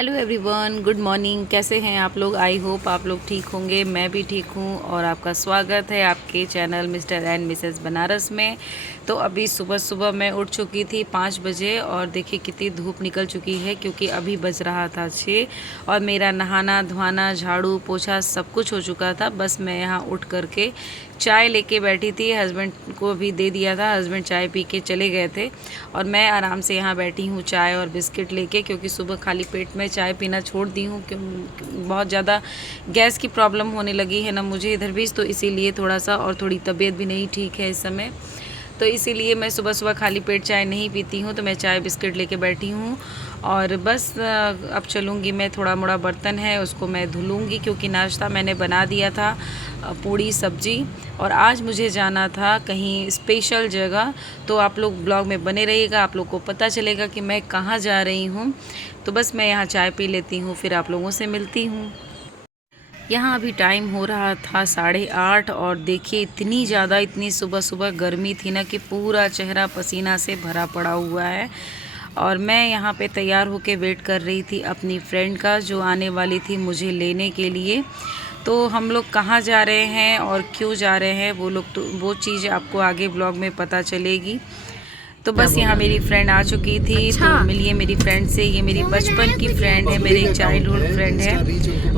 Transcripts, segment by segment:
Hello everyone, good morning. कैसे हैं आप लोग? आई होप आप लोग ठीक होंगे। मैं भी ठीक हूँ और आपका स्वागत है आपके channel mister and Mrs Banaras में। तो अभी सुबह सुबह मैं उठ चुकी थी 5 बजे और देखिए कितनी धूप निकल चुकी है, क्योंकि अभी बज रहा था 6 और मेरा नहाना धोना झाड़ू पोछा सब कुछ हो चुका था। बस मैं यहाँ उठ करके चाय लेके बैठी थी, हस्बैंड को भी दे दिया था, हस्बैंड चाय पी के चले गए थे और मैं आराम से यहाँ बैठी हूँ चाय और बिस्किट लेके, क्योंकि सुबह खाली पेट में चाय पीना छोड़ दी हूँ। बहुत ज़्यादा गैस की प्रॉब्लम होने लगी है ना मुझे इधर भी, तो इसीलिए थोड़ा सा, और थोड़ी तबीयत भी नहीं ठीक है इस समय, तो इसीलिए मैं सुबह सुबह खाली पेट चाय नहीं पीती हूँ। तो मैं चाय बिस्किट लेके बैठी हूँ और बस अब चलूँगी मैं। थोड़ा मोड़ा बर्तन है उसको मैं धुलूँगी, क्योंकि नाश्ता मैंने बना दिया था, पूड़ी सब्जी, और आज मुझे जाना था कहीं स्पेशल जगह। तो आप लोग ब्लॉग में बने रहिएगा, आप लोग को पता चलेगा कि मैं कहाँ जा रही हूँ। तो बस मैं यहाँ चाय पी लेती हूँ, फिर आप लोगों से मिलती हूँ। यहाँ अभी टाइम हो रहा था 8:30 और देखिए इतनी सुबह सुबह गर्मी थी ना कि पूरा चेहरा पसीना से भरा पड़ा हुआ है। और मैं यहाँ पे तैयार होके वेट कर रही थी अपनी फ्रेंड का, जो आने वाली थी मुझे लेने के लिए। तो हम लोग कहाँ जा रहे हैं और क्यों जा रहे हैं वो चीज़ आपको आगे ब्लॉग में पता चलेगी। तो बस यहाँ मेरी फ्रेंड आ चुकी थी। तो मिलिए मेरी फ्रेंड से। ये मेरी बचपन की फ्रेंड है, मेरी चाइल्डहुड फ्रेंड है,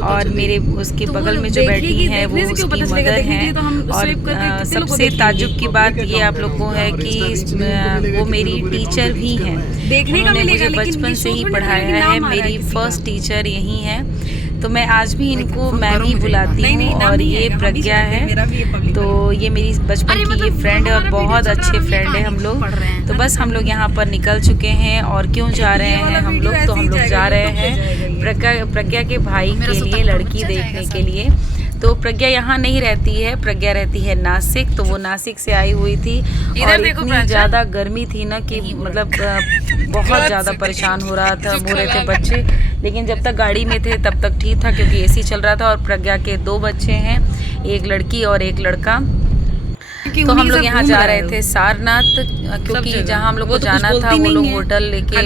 और मेरे उसके बगल में जो बैठी हैं वो उसकी मदर हैं। और सबसे ताज्जुब की बात ये आप लोग को है कि वो मेरी टीचर भी हैं। उन्होंने मुझे बचपन से ही पढ़ाया है, मेरी फर्स्ट टीचर यही है। तो मैं आज भी इनको मैम ही बुलाती हूँ। और ये प्रज्ञा है, तो ये मेरी बचपन की ये फ्रेंड है और बहुत अच्छे फ्रेंड है हम लोग। तो बस हम लोग यहाँ पर निकल चुके हैं। और क्यों जा रहे हैं हम लोग? तो हम लोग जा रहे हैं प्रज्ञा के भाई के लिए लड़की देखने के लिए। तो प्रज्ञा यहाँ नहीं रहती है, प्रज्ञा रहती है नासिक। तो वो नासिक से आई हुई थी और इतनी ज़्यादा गर्मी थी ना कि मतलब बहुत ज़्यादा परेशान हो रहा था, हो रहे थे बच्चे। लेकिन जब तक गाड़ी में थे तब तक ठीक था, क्योंकि एसी चल रहा था। और प्रज्ञा के 2 बच्चे हैं, एक लड़की और एक लड़का। तो हम लोग यहाँ जा रहे थे सारनाथ, क्योंकि जहाँ हम लोग को जाना था वो लोग होटल लेके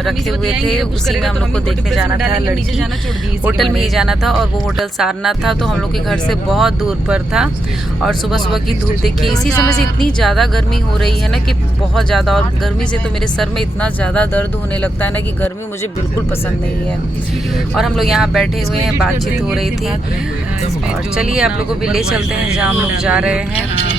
रखे हुए थे, उसी में हम लोग को देखने जाना था। लड़की होटल में ही जाना था और वो होटल सारनाथ था, तो हम लोग के घर से बहुत दूर पर था। और सुबह सुबह की धूप देखिए, इसी समय से इतनी ज़्यादा गर्मी हो रही है ना कि बहुत ज़्यादा। और गर्मी से तो मेरे सर में इतना ज़्यादा दर्द होने लगता है ना कि गर्मी मुझे बिल्कुल पसंद नहीं है। और हम लोग यहाँ बैठे हुए हैं, बातचीत हो रही थी। और चलिए आप लोग को भी ले चलते हैं जहाँ हम लोग जा रहे हैं।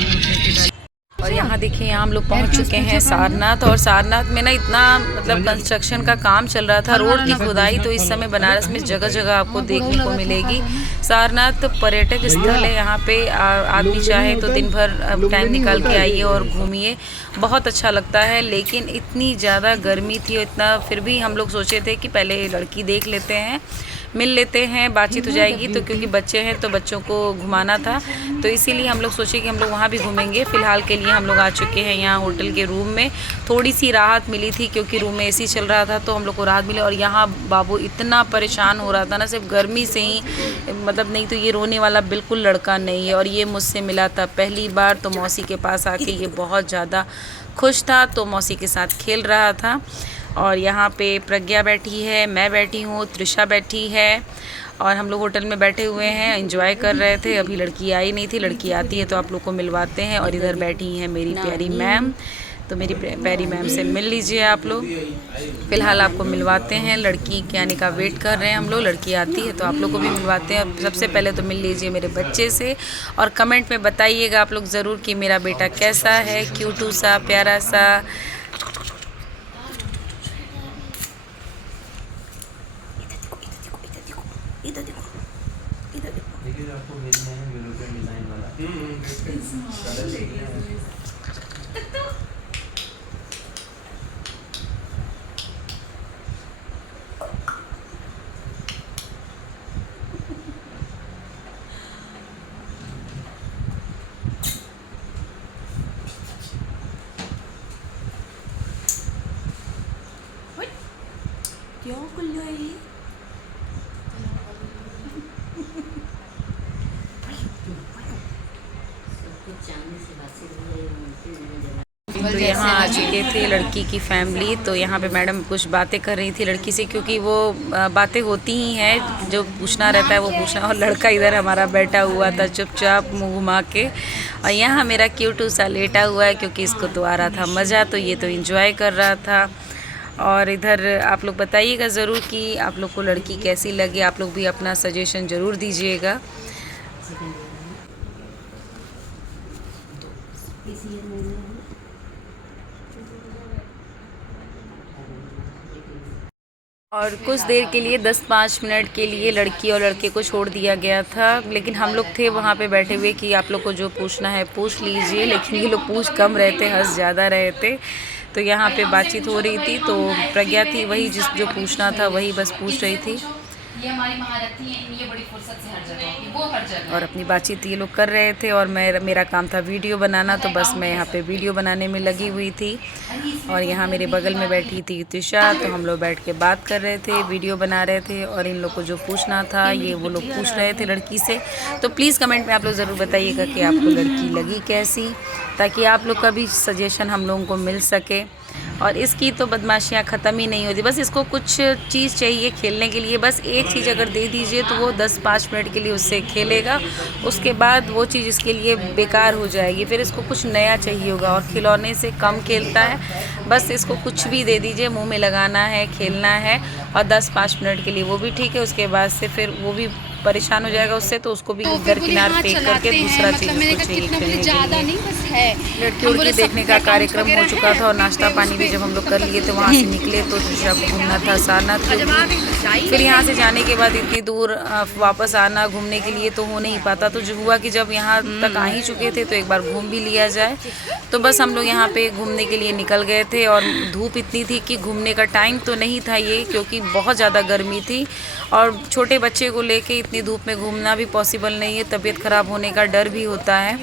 और यहाँ देखिए, यहाँ हम लोग पहुँच चुके हैं सारनाथ। और सारनाथ में ना इतना मतलब कंस्ट्रक्शन का काम चल रहा था, रोड की खुदाई। तो इस समय बनारस में जगह जगह आपको देखने को मिलेगी। सारनाथ पर्यटक स्थल है, यहाँ पे आदमी चाहे तो दिन भर टाइम निकाल के आइए और घूमिए, बहुत अच्छा लगता है। लेकिन इतनी ज़्यादा गर्मी थी और इतना, फिर भी हम लोग सोचे थे कि पहले लड़की देख लेते हैं, मिल लेते हैं, बातचीत हो जाएगी। तो क्योंकि बच्चे हैं तो बच्चों को घुमाना था, तो इसीलिए हम लोग सोचे कि हम लोग वहाँ भी घूमेंगे। फ़िलहाल के लिए हम लोग आ चुके हैं यहाँ होटल के रूम में। थोड़ी सी राहत मिली थी क्योंकि रूम में एसी चल रहा था, तो हम लोग को राहत मिली। और यहाँ बाबू इतना परेशान हो रहा था ना, सिर्फ गर्मी से ही, मतलब नहीं तो ये रोने वाला बिल्कुल लड़का नहीं है। और ये मुझसे मिला था पहली बार, तो मौसी के पास आके ये बहुत ज़्यादा खुश था, तो मौसी के साथ खेल रहा था। और यहाँ पे प्रज्ञा बैठी है, मैं बैठी हूँ, त्रिशा बैठी है, और हम लोग होटल में बैठे हुए हैं, एंजॉय कर रहे थे। अभी लड़की आई नहीं थी, लड़की आती है तो आप लोग को मिलवाते हैं। और इधर बैठी हैं मेरी प्यारी मैम, तो मेरी प्यारी मैम से मिल लीजिए आप लोग। फ़िलहाल आपको मिलवाते हैं, लड़की के आने का वेट कर रहे हैं हम लोग। लड़की आती है तो आप लोग को भी मिलवाते हैं। सबसे पहले तो मिल लीजिए मेरे बच्चे से, और कमेंट में बताइएगा आप लोग ज़रूर कि मेरा बेटा कैसा है, क्यूटू सा, प्यारा सा। इधर देखो, इधर देखो, देखिए जो आपको भेजना है यूरोपियन डिजाइन वाला। क्यों खुल गई? तो यहाँ आ चुके थे लड़की की फैमिली। तो यहाँ पे मैडम कुछ बातें कर रही थी लड़की से, क्योंकि वो बातें होती ही हैं, जो पूछना रहता है वो पूछना। और लड़का इधर हमारा बैठा हुआ था चुपचाप मुँह घुमा के, और यहाँ मेरा क्यूटू सा लेटा हुआ है, क्योंकि इसको तो आ रहा था मज़ा, तो ये तो एंजॉय कर रहा था। और इधर आप लोग बताइएगा ज़रूर कि आप लोग को लड़की कैसी लगी, आप लोग भी अपना सजेशन ज़रूर दीजिएगा। और कुछ देर के लिए 10-5 मिनट के लिए लड़की और लड़के को छोड़ दिया गया था, लेकिन हम लोग थे वहाँ पे बैठे हुए कि आप लोग को जो पूछना है पूछ लीजिए। लेकिन ये लोग पूछ कम रहे थे, हंस ज़्यादा रहे थे। तो यहाँ पे बातचीत हो रही थी, तो प्रज्ञा थी वही जो पूछना था वही बस पूछ रही थी। ये हमारी महारथी हैं, ये बड़ी फुर्सत से हर जगह, वो हर जगह। और अपनी बातचीत ये लोग कर रहे थे, और मेरा काम था वीडियो बनाना, तो बस मैं यहाँ पे वीडियो बनाने में लगी हुई थी। और यहाँ मेरे बगल में बैठी थी त्रिशा, तो हम लोग बैठ के बात कर रहे थे, वीडियो बना रहे थे। और इन लोग को जो पूछना था ये वो लोग पूछ रहे थे लड़की से। तो प्लीज़ कमेंट में आप लोग ज़रूर बताइएगा कि आपको लड़की लगी कैसी, ताकि आप लोग का भी सजेशन हम लोगों को मिल सके। और इसकी तो बदमाशियाँ ख़त्म ही नहीं होती, बस इसको कुछ चीज़ चाहिए खेलने के लिए, बस एक चीज़ अगर दे दीजिए तो वो 10-5 मिनट के लिए उससे खेलेगा, उसके बाद वो चीज़ इसके लिए बेकार हो जाएगी, फिर इसको कुछ नया चाहिए होगा। और खिलौने से कम खेलता है, बस इसको कुछ भी दे दीजिए, मुंह में लगाना है, खेलना है, और 10-5 मिनट के लिए वो भी ठीक है। उसके बाद से फिर वो भी परेशान हो जाएगा उससे, तो उसको भी दरकिनार फेंक करके दूसरा चीज़ उसको चाहिए खेलने के लिए। लड़की उड़की देखने का कार्यक्रम हो चुका था, और नाश्ता पानी भी जब हम लोग कर लिए थे वहाँ से निकले, तो दूसरा को घूमना था सारनाथ, क्योंकि फिर यहाँ से जाने के बाद इतनी दूर वापस आना घूमने के लिए तो हो नहीं पाता। तो जो हुआ कि जब यहाँ तक आ ही चुके थे तो एक बार घूम भी लिया जाए। तो बस हम लोग यहाँ पे घूमने के लिए निकल गए थे, और धूप इतनी थी कि घूमने का टाइम तो नहीं था ये, क्योंकि बहुत ज़्यादा गर्मी थी, और छोटे बच्चे को लेके इतनी धूप में घूमना भी पॉसिबल नहीं है, तबीयत ख़राब होने का डर भी होता है।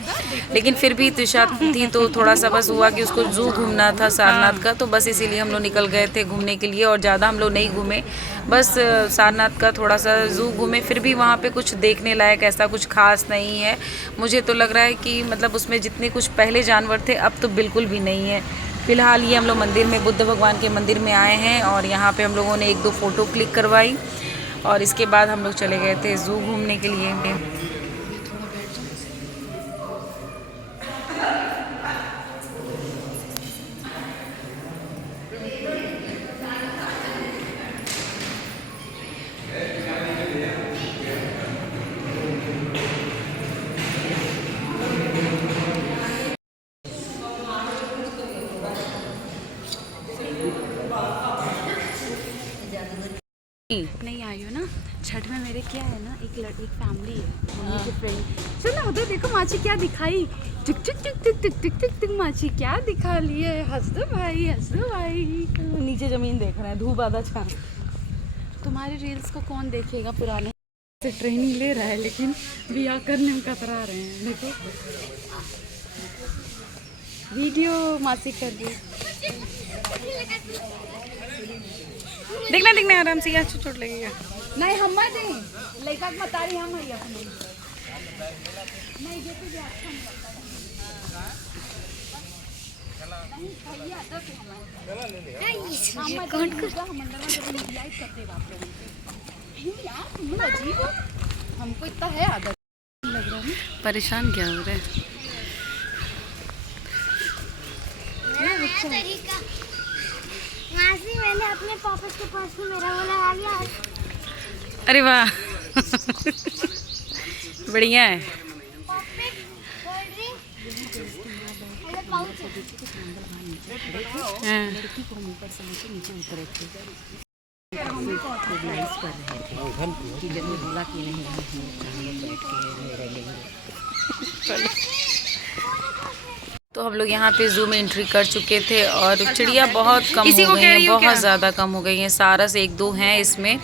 लेकिन फिर भी त्रिशा थी तो थोड़ा सा बस हुआ कि उसको ज़ू घूमना था सारनाथ का, तो बस इसीलिए हम लोग निकल गए थे घूमने के लिए। और ज़्यादा हम लोग नहीं घूमे, बस सारनाथ का थोड़ा सा ज़ू घूमे। फिर भी वहाँ पे कुछ देखने लायक ऐसा कुछ खास नहीं है। मुझे तो लग रहा है कि मतलब उसमें जितने कुछ पहले जानवर थे अब तो बिल्कुल भी नहीं है। फ़िलहाल ये हम लोग मंदिर में, बुद्ध भगवान के मंदिर में आए हैं, और यहाँ पे हम लोगों ने 1-2 फ़ोटो क्लिक करवाई, और इसके बाद हम लोग चले गए थे ज़ू घूमने के लिए। नहीं आई हो ना छठ में। मेरे क्या है ना, एक फैमिली है, मम्मी के फ्रेंड। चल ना उधर देखो माची क्या दिखाई, टिक टिक टिक टिक टिक टिक टिक टिक, माची क्या दिखा ली है। हंस दो भाई, हंस दो भाई। नीचे ज़मीन देख रहे हैं, धूप आधा छा। तुम्हारे रील्स को कौन देखेगा, पुराने से ट्रेनिंग ले रहा है, लेकिन बिया करने में कतरा रहे हैं। देखो वीडियो मासी कर दी। देखना देखना आराम से, यहाँ चोट लगेगा। नहीं हम मत दें, लड़का मत आ रही हम ही अपने नहीं जो तुझे अच्छा नहीं लगता नहीं भैया तो हमारे कौन को हम अंदर में जब लाइव करते बाप रे यार तुम अजीब हो। हमको इतना है आदत लग रहा है। परेशान क्या हो रहे हैं? मासी मैंने अपने पापा के पास में मेरा वो लगा लिया। अरे वाह बढ़िया है। तो हम लोग यहाँ पे ज़ू में एंट्री कर चुके थे, और चिड़िया बहुत कम हो गई हैं, बहुत ज़्यादा कम हो गई हैं। सारस 1-2 हैं इसमें,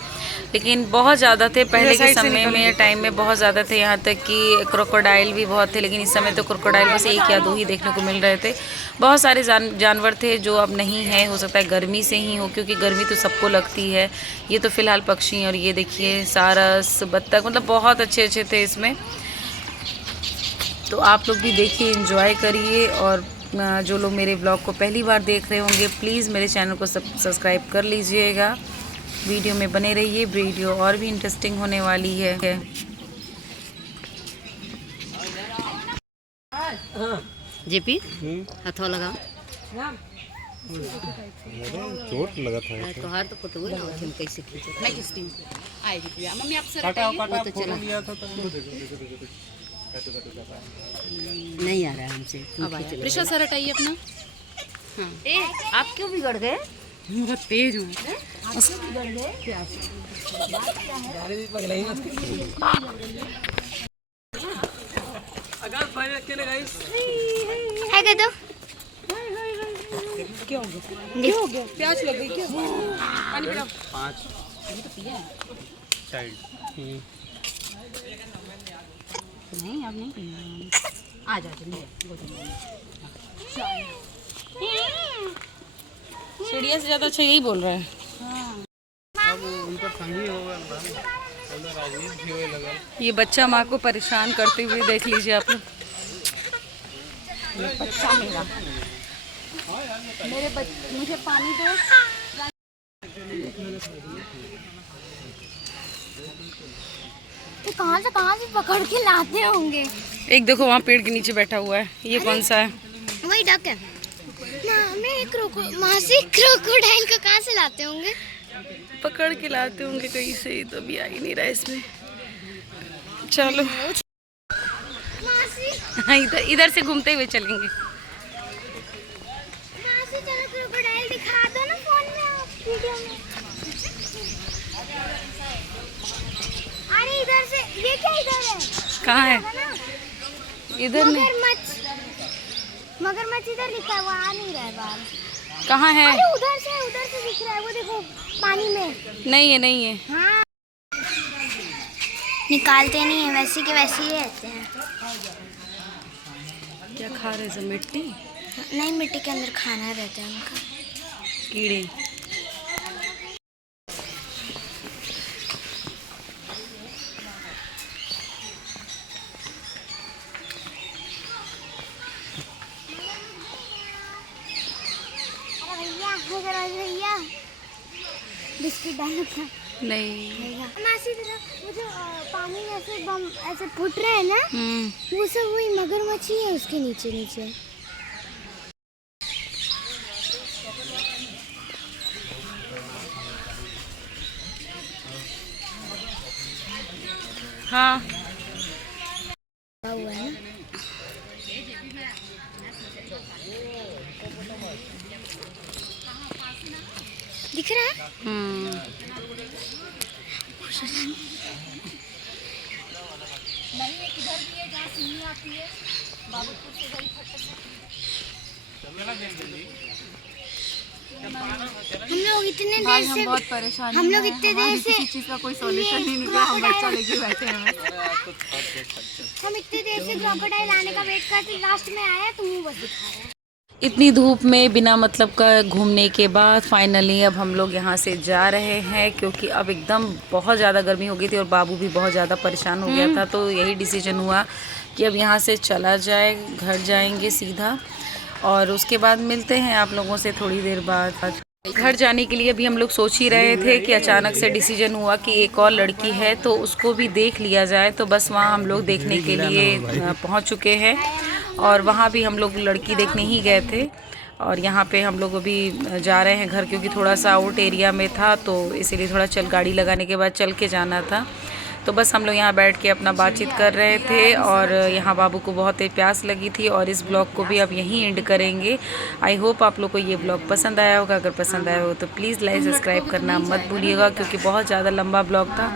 लेकिन बहुत ज़्यादा थे पहले के समय में, टाइम में बहुत ज़्यादा थे। यहाँ तक कि क्रोकोडाइल भी बहुत थे, लेकिन इस समय तो क्रोकोडाइल बस 1 या 2 ही देखने को मिल रहे थे। बहुत सारे जानवर थे जो अब नहीं है, हो सकता है गर्मी से ही हो, क्योंकि गर्मी तो सबको लगती है। ये तो फ़िलहाल पक्षी हैं, और ये देखिए सारस, बत्तख, मतलब बहुत अच्छे अच्छे थे इसमें। तो आप लोग भी देखिए, एंजॉय करिए, और जो लोग मेरे ब्लॉग को पहली बार देख रहे होंगे प्लीज़ मेरे चैनल को सब्सक्राइब कर लीजिएगा। वीडियो में बने रहिए, वीडियो और भी इंटरेस्टिंग होने वाली है। जेपी हथवा लगाओ। चोट लगा था तोहार तो फोटो कैसे खींचे। मैं खींचती हूँ। आएगी प्रिया। मम्मी आप सर काटा हटाइए। काटा तो फोटो चला। लिया था तो देखो नहीं आ रहा है हमसे। अब आया। प्रिशा सर हटाइए अपना। हाँ। आप क्यों बिगड़ गए? बहुत तेज हूँ। है क्या तो क्या हो गया? प्याज लग गई क्या? पानी पिलाओ। 5 चाइल्ड नहीं अब नहीं पीना। आ जा चिड़िया से ज़्यादा अच्छा यही बोल रहा है। अब उनका संगी होगा ना राजीव भी होए लगा। ये बच्चा माँ को परेशान करते हुए देख लीजिए आप लोग। बच्चा मेरा मुझे पानी दो। तो कहाँ से पकड़ के लाते होंगे। एक देखो वहाँ पेड़ के नीचे बैठा हुआ है, ये कौन सा है? वही डक है ना। मैं मासी क्रोकोडाइल को कहाँ से लाते होंगे। पकड़ के लाते होंगे कहीं से, तो अभी आ ही नहीं रहा है इसमें। चलो मासी हाँ, इधर से घूमते हुए चलेंगे। मासी चलो क्रोकोडाइल दिखा दो ना फोन में आप वीडियो में। अरे इधर से ये क्या इधर है? कहाँ है? इधर नहीं, मगरमच्छ इधर लिखा है, वो आ नहीं रहा है बाहर। कहाँ है? अरे उधर से दिख रहा है, वो देखो पानी में। नहीं है, नहीं है। हाँ निकालते नहीं है, वैसे के वैसे ही रहते हैं। क्या खा रहे सब? मिट्टी? नहीं मिट्टी के अंदर खाना रहता है उनका। कीड़े। भैया बिस्किट डालो क्या? नहीं। मासी वो जो पानी में ऐसे बम ऐसे फुट रहे हैं ना, वो सब वही मगरमच्छ ही है उसके नीचे नीचे। हाँ हुआ है ना। दिख रहा है? हम लोग इतने देर से बहुत परेशान, हम लोग इतने देर से किसी चीज का कोई सॉल्यूशन नहीं निकला। हम बच्चा लेके बैठे हैं। हम इतने देर से क्रोकोडाइल आने का वेट करते, लास्ट में आया तो मुंह बस दिखा रहा है। इतनी धूप में बिना मतलब का घूमने के बाद फाइनली अब हम लोग यहाँ से जा रहे हैं, क्योंकि अब एकदम बहुत ज़्यादा गर्मी हो गई थी और बाबू भी बहुत ज़्यादा परेशान हो गया था। तो यही डिसीजन हुआ कि अब यहाँ से चला जाए, घर जाएंगे सीधा और उसके बाद मिलते हैं आप लोगों से थोड़ी देर बाद। घर जाने के लिए अभी हम लोग सोच ही रहे थे कि अचानक से डिसीजन हुआ कि एक और लड़की है तो उसको भी देख लिया जाए। तो बस वहाँ हम लोग देखने के लिए पहुँच चुके हैं और वहाँ भी हम लोग लड़की देखने ही गए थे। और यहाँ पे हम लोग अभी जा रहे हैं घर, क्योंकि थोड़ा सा आउट एरिया में था तो इसीलिए थोड़ा गाड़ी लगाने के बाद चल के जाना था। तो बस हम लोग यहाँ बैठ के अपना बातचीत कर रहे थे और यहाँ बाबू को बहुत ही प्यास लगी थी। और इस ब्लॉग को भी अब यहीं एंड करेंगे। आई होप आप लोग को ये ब्लॉग पसंद आया होगा। अगर पसंद आया हो तो प्लीज़ लाइक सब्सक्राइब करना मत भूलिएगा, क्योंकि बहुत ज़्यादा लंबा ब्लॉग था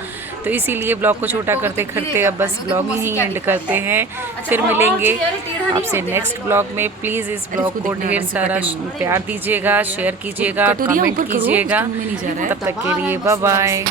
तो इसीलिए ब्लॉग को छोटा करते करते अब बस ब्लॉग ही एंड करते हैं। फिर मिलेंगे आपसे नेक्स्ट ब्लॉग में। प्लीज़ इस ब्लॉग को ढेर सारा प्यार दीजिएगा, शेयर कीजिएगा, कमेंट कीजिएगा। तब तक के लिए बाय बाय।